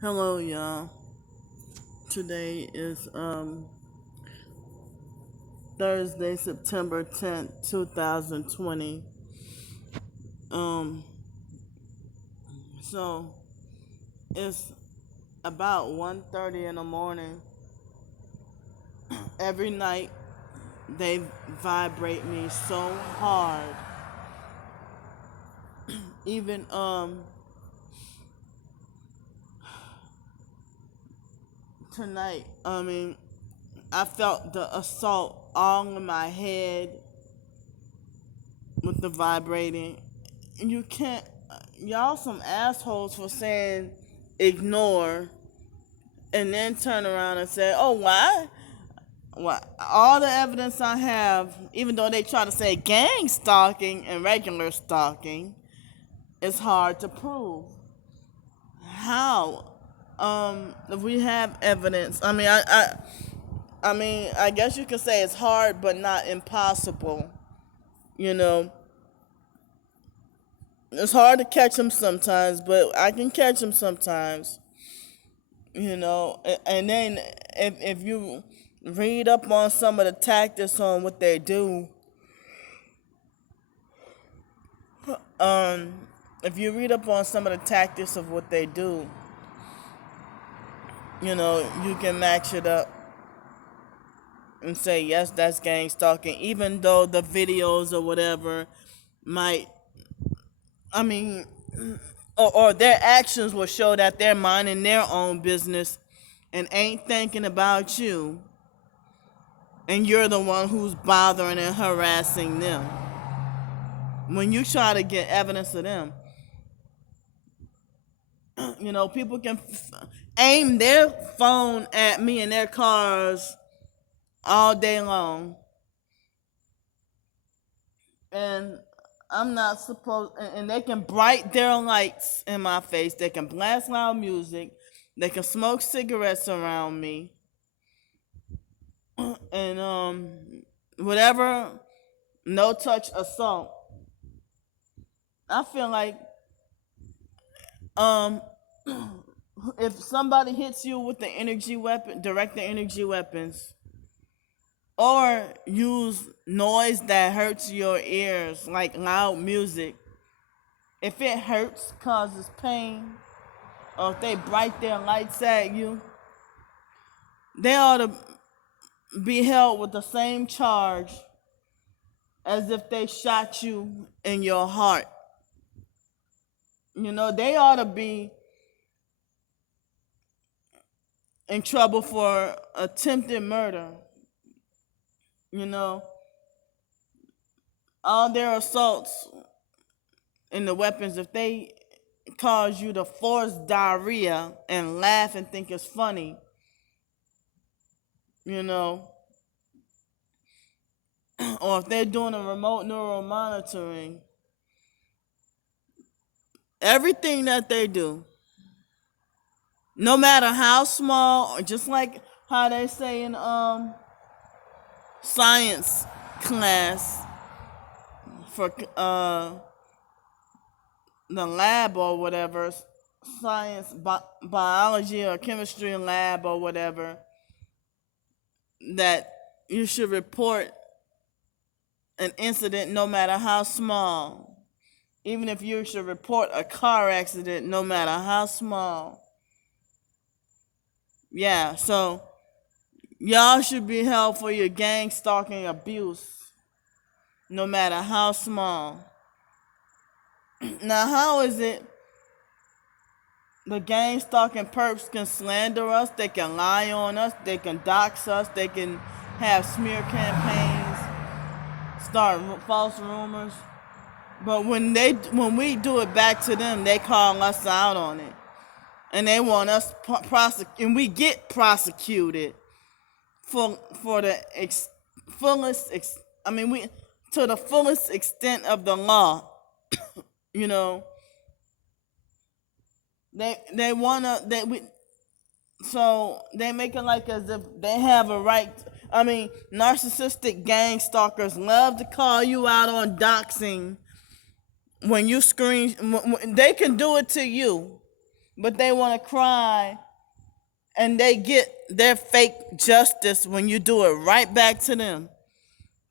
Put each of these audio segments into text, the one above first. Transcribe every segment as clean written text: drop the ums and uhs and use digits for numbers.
Hello, y'all. Today is Thursday, September 10th, 2020. Um, so it's about 1:30 in the morning. Every night they vibrate me so hard. Even tonight, I felt the assault all in my head with the vibrating. And you can't, y'all some assholes for saying ignore and then turn around and say, oh, why? Well, all the evidence I have, even though they try to say gang stalking and regular stalking, it's hard to prove. How? If we have evidence, I guess you could say it's hard, but not impossible. You know, it's hard to catch them sometimes, but I can catch them sometimes. And then if you read up on some of the tactics on what they do, um, if you read up on some of the tactics of what they do, you can match it up and say, yes, that's gang stalking, even though the videos or whatever might, I mean, or their actions will show that they're minding their own business and ain't thinking about you, and you're the one who's bothering and harassing them. When you try to get evidence of them, people can aim their phone at me in their cars all day long, and I'm not supposed. And they can bright their lights in my face. They can blast loud music. They can smoke cigarettes around me, and whatever, no touch assault. I feel like um if somebody hits you with the energy weapon, direct the energy weapons, or use noise that hurts your ears, like loud music, if it hurts, causes pain, or if they bright their lights at you, they ought to be held with the same charge as if they shot you in your heart. They ought to be in trouble for attempted murder. You know, all their assaults and the weapons, if they cause you to force diarrhea and laugh and think it's funny, you know, or if they're doing a remote neural monitoring, everything that they do, no matter how small, just like how they say in science class for the lab or whatever, science, biology or chemistry lab or whatever, that you should report an incident no matter how small. Even if you should report a car accident no matter how small. Yeah, so y'all should be held for your gang stalking abuse no matter how small. Now, how is it the gang stalking perps can slander us, they can lie on us, they can dox us, they can have smear campaigns, start false rumors, but when we do it back to them, they call us out on it, and they want us and we get prosecuted for the fullest we to the fullest extent of the law. you know they wanna they we so they make it like as if they have a right. Narcissistic gang stalkers love to call you out on doxing when you screen. They can do it to you, but they want to cry and they get their fake justice when you do it right back to them.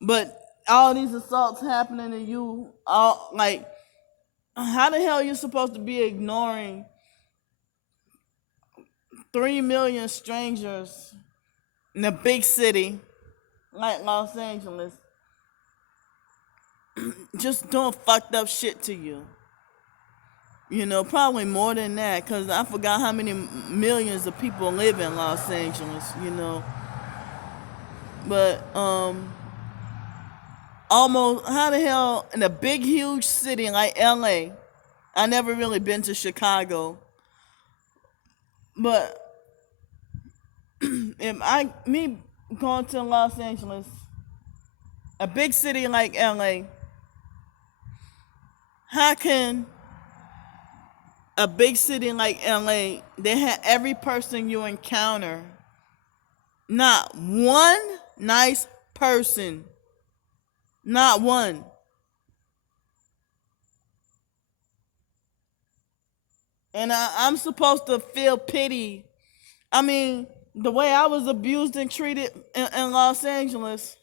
But all these assaults happening to you, all like, how the hell are you supposed to be ignoring 3 million strangers in a big city like Los Angeles just doing fucked up shit to you? You know, probably more than that, because I forgot how many millions of people live in Los Angeles, you know. But, almost, how the hell, in a big, huge city like LA, I never really been to Chicago, but me going to Los Angeles, a big city like LA, how can a big city like LA, they have every person you encounter, not one nice person, not one. And I'm supposed to feel pity. I mean, the way I was abused and treated in Los Angeles,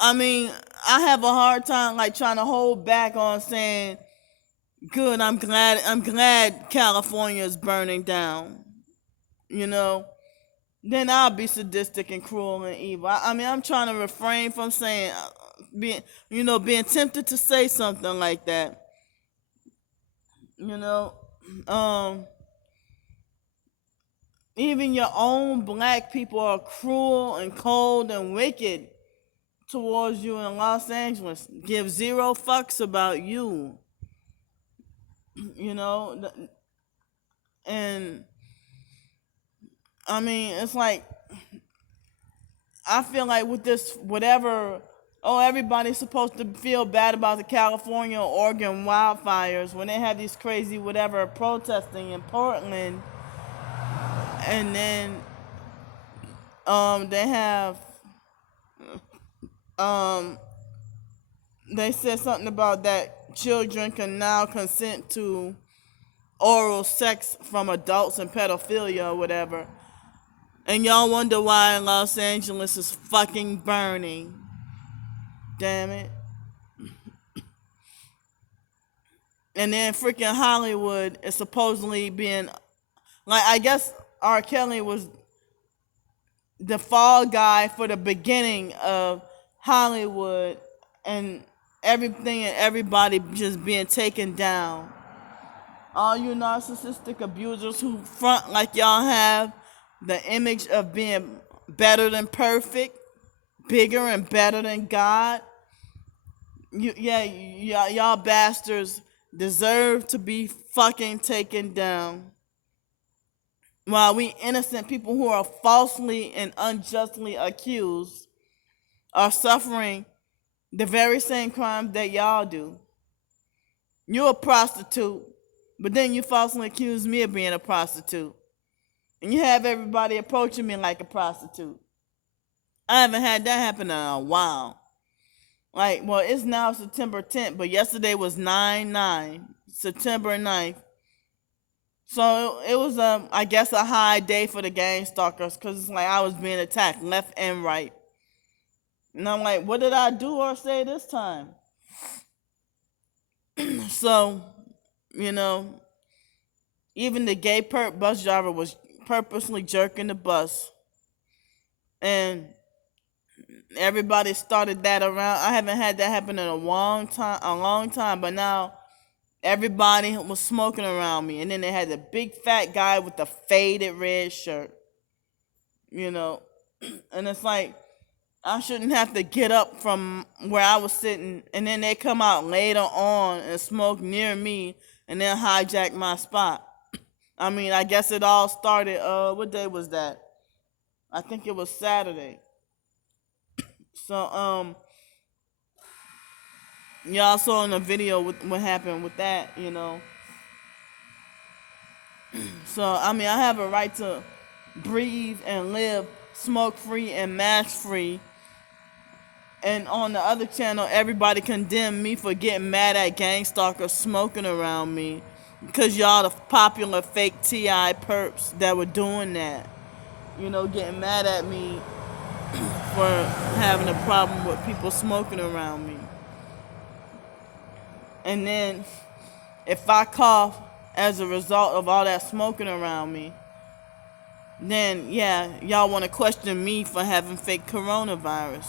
I mean, I have a hard time like trying to hold back on saying, "Good, I'm glad California is burning down." You know, then I'll be sadistic and cruel and evil. I mean, I'm trying to refrain from saying, being tempted to say something like that. You know, um, even your own black people are cruel and cold and wicked towards you in Los Angeles. Give zero fucks about you. You know, and I mean, it's like, I feel like with this, whatever, oh, everybody's supposed to feel bad about the California or Oregon wildfires when they have these crazy whatever protesting in Portland, and then they have um they said something about that children can now consent to oral sex from adults and pedophilia or whatever. And y'all wonder why Los Angeles is fucking burning. Damn it. And then freaking Hollywood is supposedly being, like, I guess R. Kelly was the fall guy for the beginning of Hollywood, and everything and everybody just being taken down. All you narcissistic abusers who front like y'all have the image of being better than perfect, bigger and better than God. Y'all bastards deserve to be fucking taken down. While we innocent people who are falsely and unjustly accused are suffering the very same crime that y'all do. You're a prostitute, but then you falsely accuse me of being a prostitute. And you have everybody approaching me like a prostitute. I haven't had that happen in a while. Like, well, it's now September 10th, but yesterday was 9/9, September 9th. So it was, I guess, a high day for the gang stalkers, because it's like I was being attacked left and right. And I'm like, what did I do or say this time? So, you know, even the gay bus driver was purposely jerking the bus. And everybody started that around. I haven't had that happen in a long time, but now everybody was smoking around me. And then they had the big fat guy with the faded red shirt, you know. And it's like, I shouldn't have to get up from where I was sitting, and then they come out later on and smoke near me and then hijack my spot. I mean, I guess it all started, what day was that? I think it was Saturday. So, y'all saw in the video what happened with that, you know. So, I mean, I have a right to breathe and live smoke-free and mask-free. And on the other channel, everybody condemned me for getting mad at gang stalkers smoking around me. because y'all the popular fake TI perps that were doing that. Getting mad at me for having a problem with people smoking around me. And then if I cough as a result of all that smoking around me, then yeah, y'all want to question me for having fake coronavirus.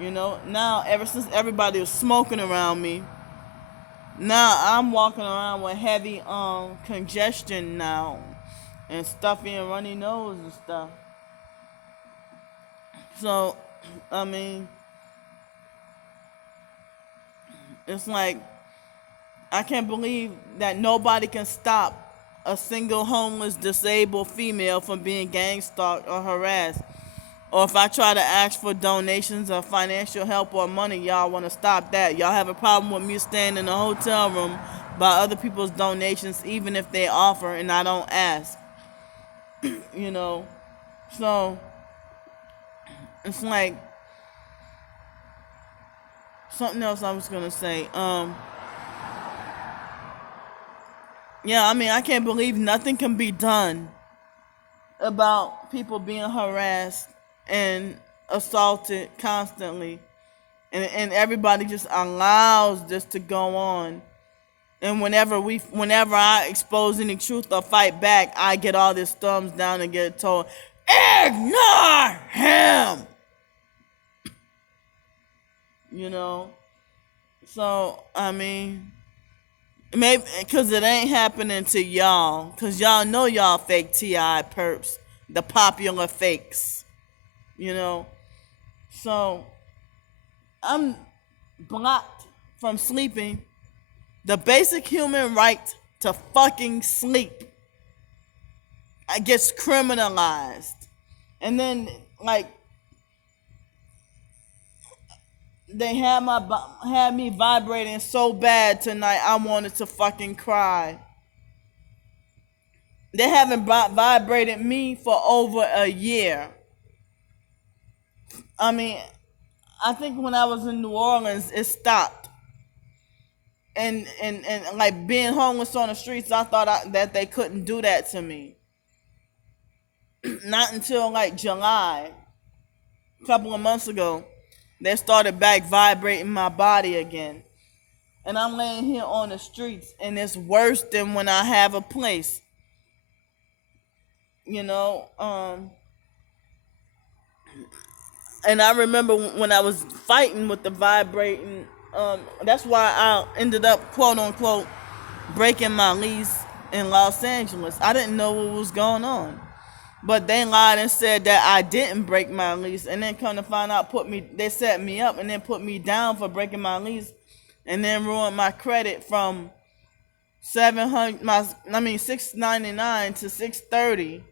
Now ever since everybody was smoking around me, now I'm walking around with heavy congestion now and stuffy and runny nose and stuff. So, I mean, it's like I can't believe that nobody can stop a single homeless disabled female from being gang stalked or harassed. Or if I try to ask for donations or financial help or money, y'all want to stop that. Y'all have a problem with me staying in a hotel room by other people's donations, even if they offer and I don't ask. you know. So it's like something else I was gonna say. Yeah, I mean I can't believe nothing can be done about people being harassed and assaulted constantly. And everybody just allows this to go on. And whenever I expose any truth or fight back, I get all this thumbs down and get told, ignore him. So I mean, maybe because it ain't happening to y'all, because y'all know y'all fake TI perps, the popular fakes. You know, so I'm blocked from sleeping. The basic human right to fucking sleep gets criminalized. And then, like, they had me vibrating so bad tonight, I wanted to fucking cry. They haven't vibrated me for over a year. I mean, I think when I was in New Orleans, it stopped. And like being homeless on the streets, I thought that they couldn't do that to me. Not until like July, a couple of months ago, they started back vibrating my body again. And I'm laying here on the streets, and it's worse than when I have a place. You know, and I remember when I was fighting with the vibrating. That's why I ended up, quote unquote, breaking my lease in Los Angeles. I didn't know what was going on. But they lied and said that I didn't break my lease, and then come to find out, they set me up and then put me down for breaking my lease, and then ruined my credit from 699 to 630.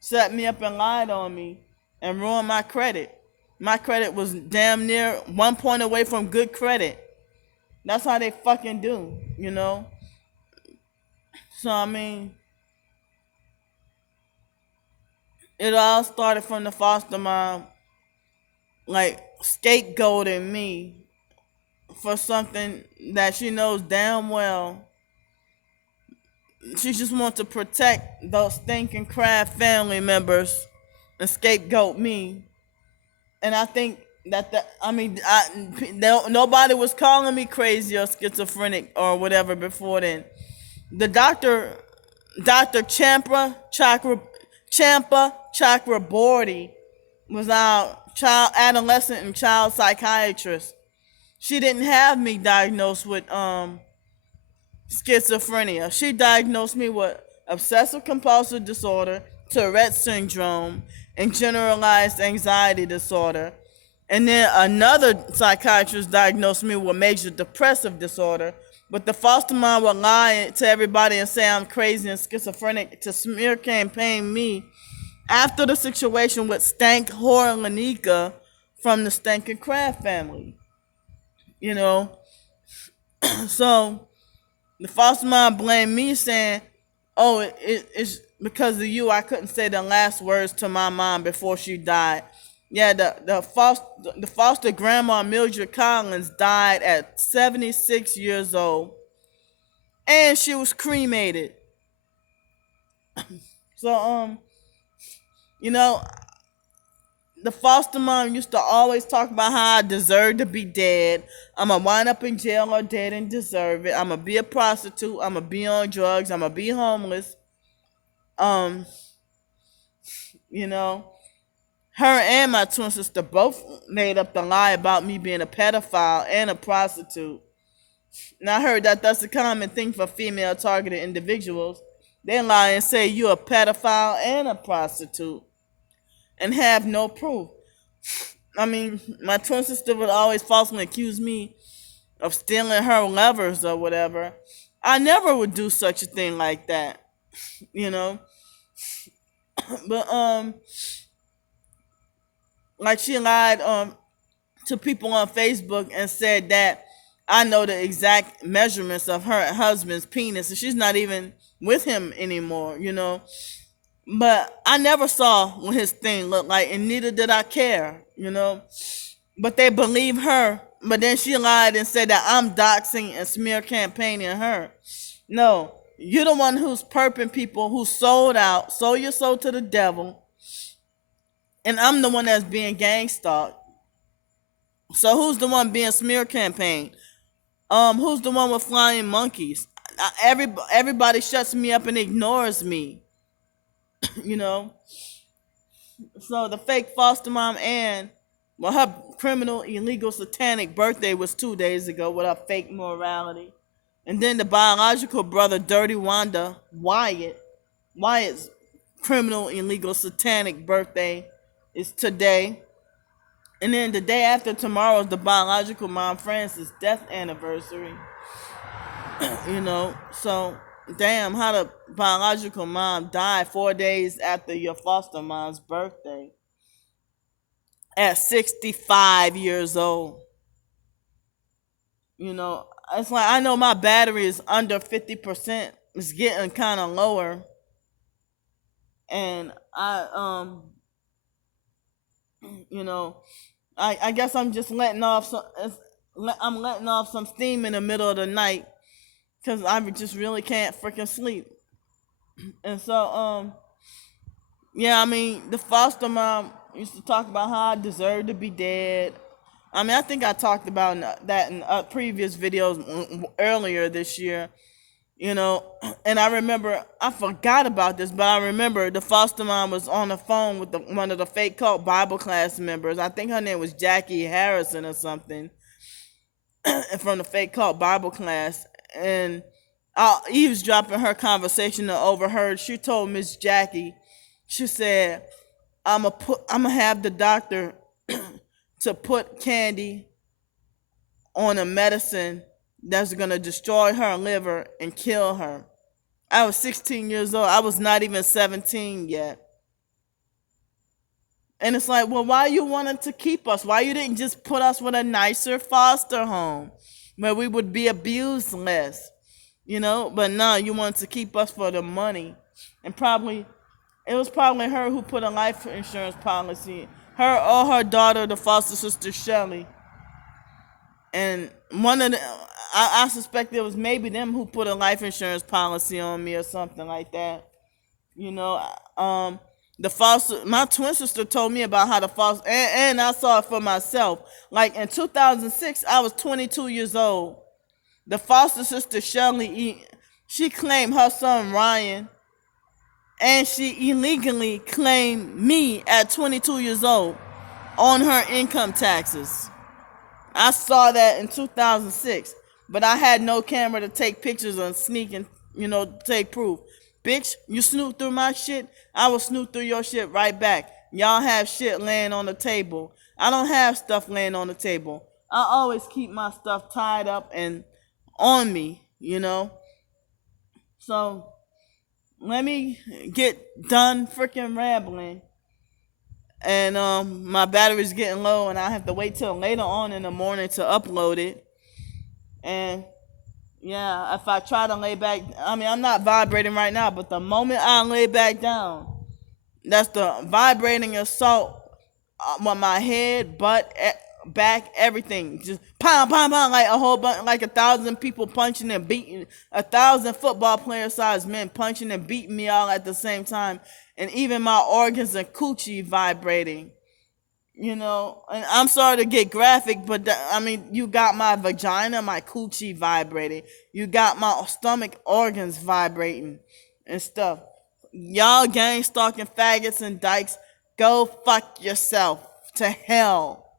Set me up and lied on me and ruined my credit. My credit was damn near 1 point away from good credit. That's how they fucking do, So I mean, it all started from the foster mom, like scapegoating me for something that she knows damn well. She just wants to protect those stinking crab family members and scapegoat me. And I think nobody was calling me crazy or schizophrenic or whatever before then. The Dr. Champa Chakraborty, was our adolescent and child psychiatrist. She didn't have me diagnosed with schizophrenia. She diagnosed me with obsessive compulsive disorder, Tourette syndrome, and generalized anxiety disorder. And then another psychiatrist diagnosed me with major depressive disorder. But the foster mom would lie to everybody and say I'm crazy and schizophrenic to smear campaign me after the situation with Stank Whore Lanika from the Stankin' Crab family. So the foster mom blamed me, saying, oh, it's because of you I couldn't say the last words to my mom before she died. Yeah, the foster grandma Mildred Collins died at 76 years old. And and she was cremated. So you know, the foster mom used to always talk about how I deserve to be dead. I'm gonna wind up in jail or dead and deserve it. I'm gonna be a prostitute. I'm gonna be on drugs. I'm gonna be homeless. Um, you know, her and my twin sister both made up the lie about me being a pedophile and a prostitute. And I heard that that's a common thing for female targeted individuals. They lie and say you're a pedophile and a prostitute and have no proof. I mean, my twin sister would always falsely accuse me of stealing her levers or whatever. I never would do such a thing like that, you know. But like she lied to people on Facebook and said that I know the exact measurements of her husband's penis, and she's not even with him anymore, you know. But I never saw what his thing looked like, and neither did I care, you know. But they believe her. But then she lied and said that I'm doxing and smear campaigning her. No, you're the one who's perping people who sold out, sold your soul to the devil, and I'm the one that's being gang stalked. So who's the one being smear campaigned? Who's the one with flying monkeys? Everybody shuts me up and ignores me, you know. So the fake foster mom and well, her criminal, illegal, satanic birthday was 2 days ago with her fake morality. And then the biological brother, Dirty Wyatt's criminal, illegal, satanic birthday is today. And then the day after tomorrow is the biological mom, Francis' death anniversary. You know, so damn, how the biological mom died 4 days after your foster mom's birthday at 65 years old. You know, it's like I know my battery is under 50%. It's getting kind of lower, and you know, I guess I'm just letting off some. I'm letting off some steam in the middle of the night because I just really can't freaking sleep. And so yeah, I mean, the foster mom used to talk about how I deserve to be dead. I mean, I think I talked about that in previous videos earlier this year, you know. And I remember, I forgot about this, but I remember the foster mom was on the phone with one of the fake cult Bible class members. I think her name was Jackie Harrison or something, from the fake cult Bible class. And eavesdropping her conversation and overheard, she told Miss Jackie, she said, I'm gonna have the doctor to put candy on a medicine that's gonna destroy her liver and kill her. I was 16 years old. I was not even 17 yet. And it's like, well, why you wanted to keep us? Why you didn't just put us with a nicer foster home where we would be abused less? You know, but no, you wanted to keep us for the money. And it was probably her who put a life insurance policy. Her or her daughter, the foster sister Shelly. And one of the, I suspect it was maybe them who put a life insurance policy on me or something like that. You know, my twin sister told me about how the foster, and I saw it for myself. Like in 2006, I was 22 years old. The foster sister Shelly, she claimed her son Ryan, and she illegally claimed me at 22 years old on her income taxes. I saw that in 2006, but I had no camera to take pictures and sneak and, you know, take proof. Bitch, you snoop through my shit, I will snoop through your shit right back. Y'all have shit laying on the table. I don't have stuff laying on the table. I always keep my stuff tied up and on me, you know. So let me get done freaking rambling. And my battery's getting low, and I have to wait till later on in the morning to upload it. And yeah, if I try to lay back, I mean, I'm not vibrating right now, but the moment I lay back down, that's the vibrating assault on my head, butt, back, everything. Just pound, pound, pound, like a whole bunch, like 1,000 people punching and beating, 1,000 football player sized men punching and beating me all at the same time. And even my organs and coochie vibrating. And I'm sorry to get graphic, but I mean, you got my vagina, my coochie vibrating. You got my stomach organs vibrating and stuff. Y'all gang stalking faggots and dykes, go fuck yourself to hell.